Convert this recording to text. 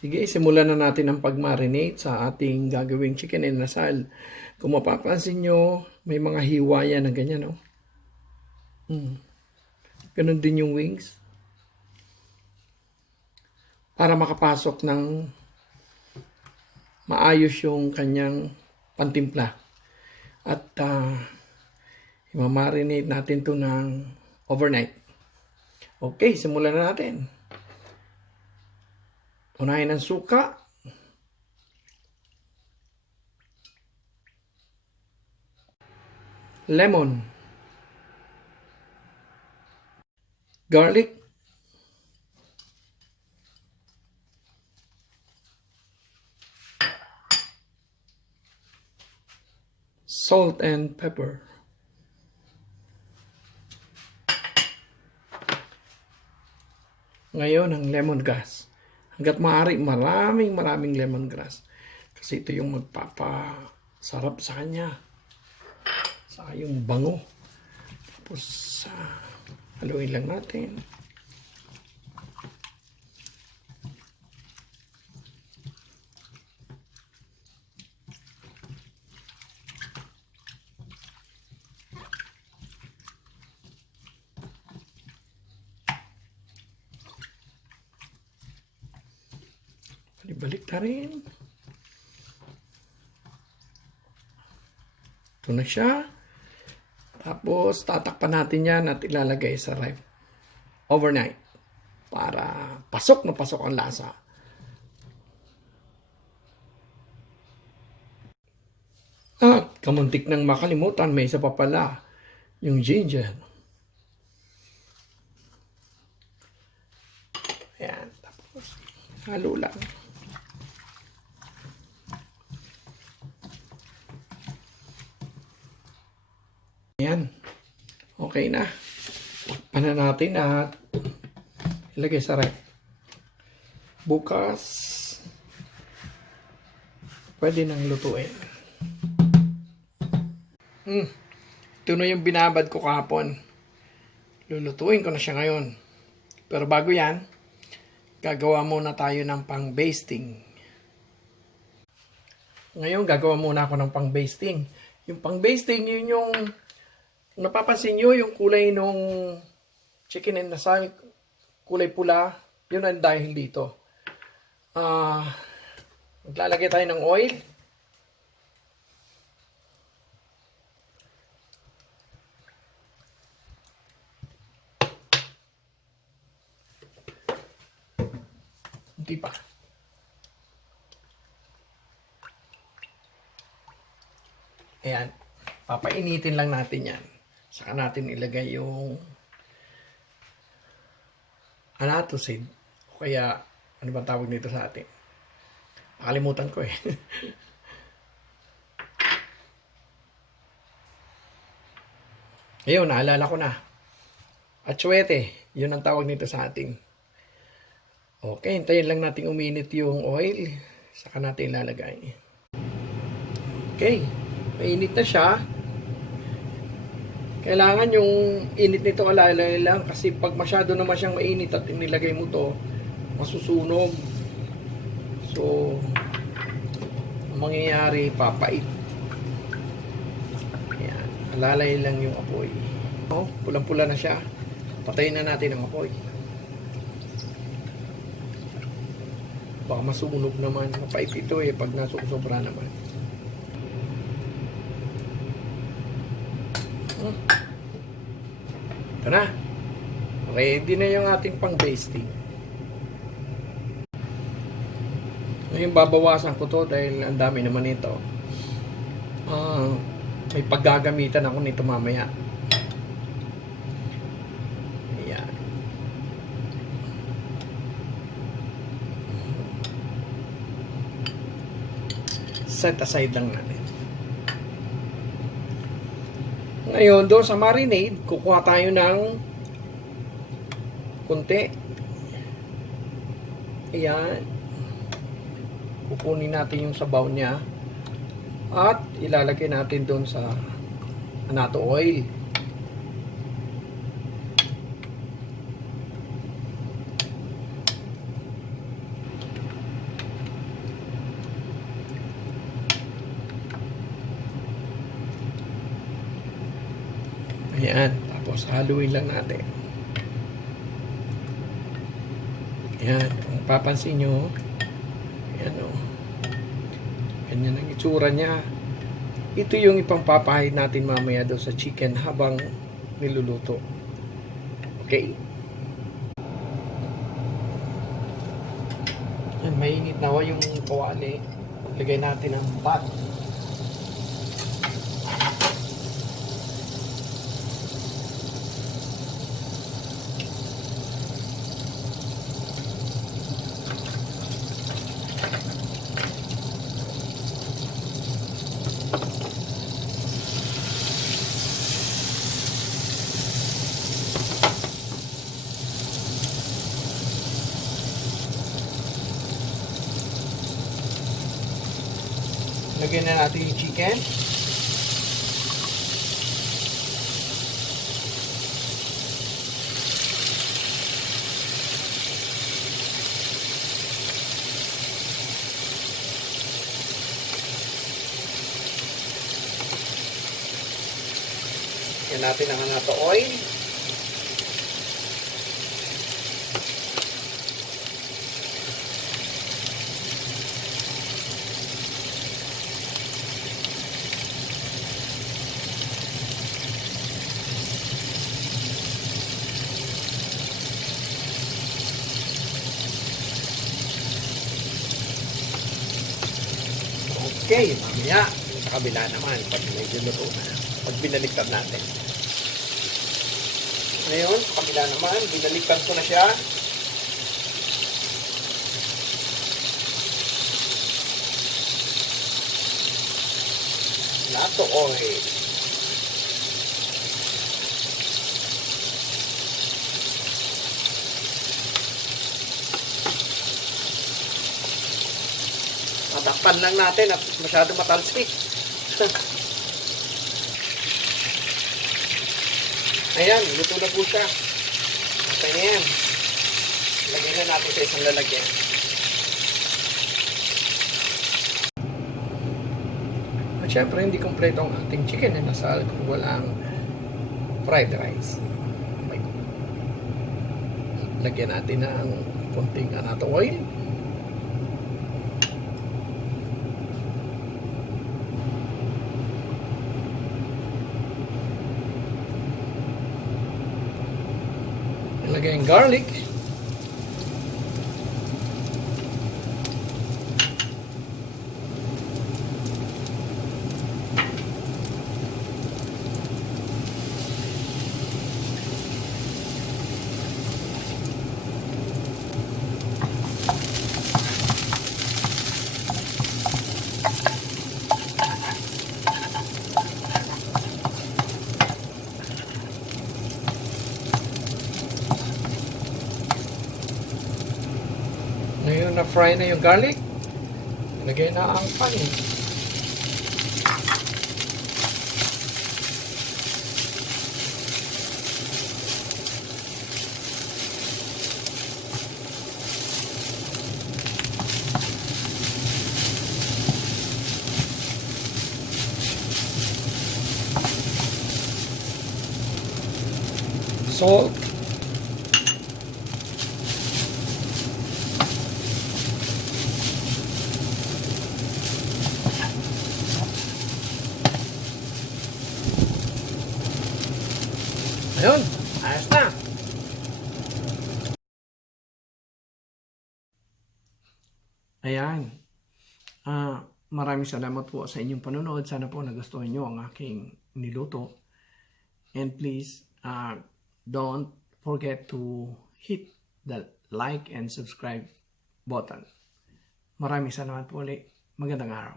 Sige, simulan na natin ang pag-marinate sa ating gagawing chicken inasal. Kung mapapansin nyo, may mga hiwa yan na ganyan, no? Ganun din yung wings. Para makapasok ng maayos yung kanyang pantimpla. At imamarinate natin to ng overnight. Okay, simulan na natin. Unahin ang suka. Lemon. Garlic. Salt and pepper. Ngayon ang lemongrass. Hanggat maaari, maraming lemongrass. Kasi ito yung magpapasarap sa kanya. Saka yung bango. Tapos, haluin lang natin. Balik na rin. Ito na siya. Tapos, tatakpan natin yan at ilalagay sa ref overnight para pasok na pasok ang lasa. At kamuntik nang makalimutan, may isa pa pala, yung ginger. Ayan. Tapos, halo lang. Ayan. Okay na. Takpan na natin at ilagay sa ref. Bukas, pwede nang lutuin. Ito na yung binabad ko kahapon. Lulutuin ko na siya ngayon. Pero bago yan, gagawa muna tayo ng pang-basting. Ngayon, gagawa muna ako ng pang-basting. Yung pang-basting, yun yung napapansin nyo yung kulay nung chicken inasal, kulay pula, yun ang dahil dito. Maglalagay tayo ng oil. Hindi pa. Ayan. Papainitin lang natin yan. Saka natin ilagay yung anatocid. O kaya, ano ba tawag nito sa atin? Nakalimutan ko eh. Ayun, naalala ko na. Atsuete, yun ang tawag nito sa atin. Okay, hintayin lang natin uminit yung oil. Saka natin ilalagay. Okay, mainit na siya. Kailangan yung init nito alalay lang kasi pag masyado naman siyang mainit at inilagay mo to, masusunog. So, ang mangyayari, papait. Ayan, alalay lang yung apoy. Oh, pulang-pula na siya. Patayin na natin ang apoy. Baka masunog naman. Mapait ito eh pag nasusobra naman. Ito na. Ready na yung ating pang-basting. Ngayon babawasan ko to dahil ang dami naman ito. May paggagamitan ako nito mamaya. Ayan. Set aside lang natin. Ngayon, doon sa marinade, kukuha tayo ng konti. Ayan. Kukunin natin yung sabaw niya. At ilalagay natin doon sa anato oil. Ayan. Tapos haluin lang natin. Ayan. Kung papansin nyo, ayan o. Ganyan ang itsura niya. Ito yung ipangpapahid natin mamaya doon sa chicken habang niluluto. Okay? Yan, mainit na yung kawali. Lagay natin ang pot. Lagyan na natin yung chicken. Lagyan natin ang hanato oil. Okay, mamaya sa kabila naman pag medyo luto na. Pag binaliktad natin. Ngayon, sa kabila naman, binaliktad ko na siya. Nato oil. Tatakpan lang natin at masyado matalsik. Ayan, luto na po siya. Okay na yan. Lagyan na natin sa isang lalagyan. At syempre, hindi kompleto ang ating chicken na nasal kung walang fried rice. Okay. Lagyan natin ng konting anato oil. Lagay yung garlic. Ngayon na-fry na yung garlic, lagay na ang panin. Salt. Ayun, ayos na. Ayan. Maraming salamat po sa inyong panonood. Sana po nagustuhan nyo ang aking niluto. And please, don't forget to hit the like and subscribe button. Maraming salamat po ulit. Magandang araw.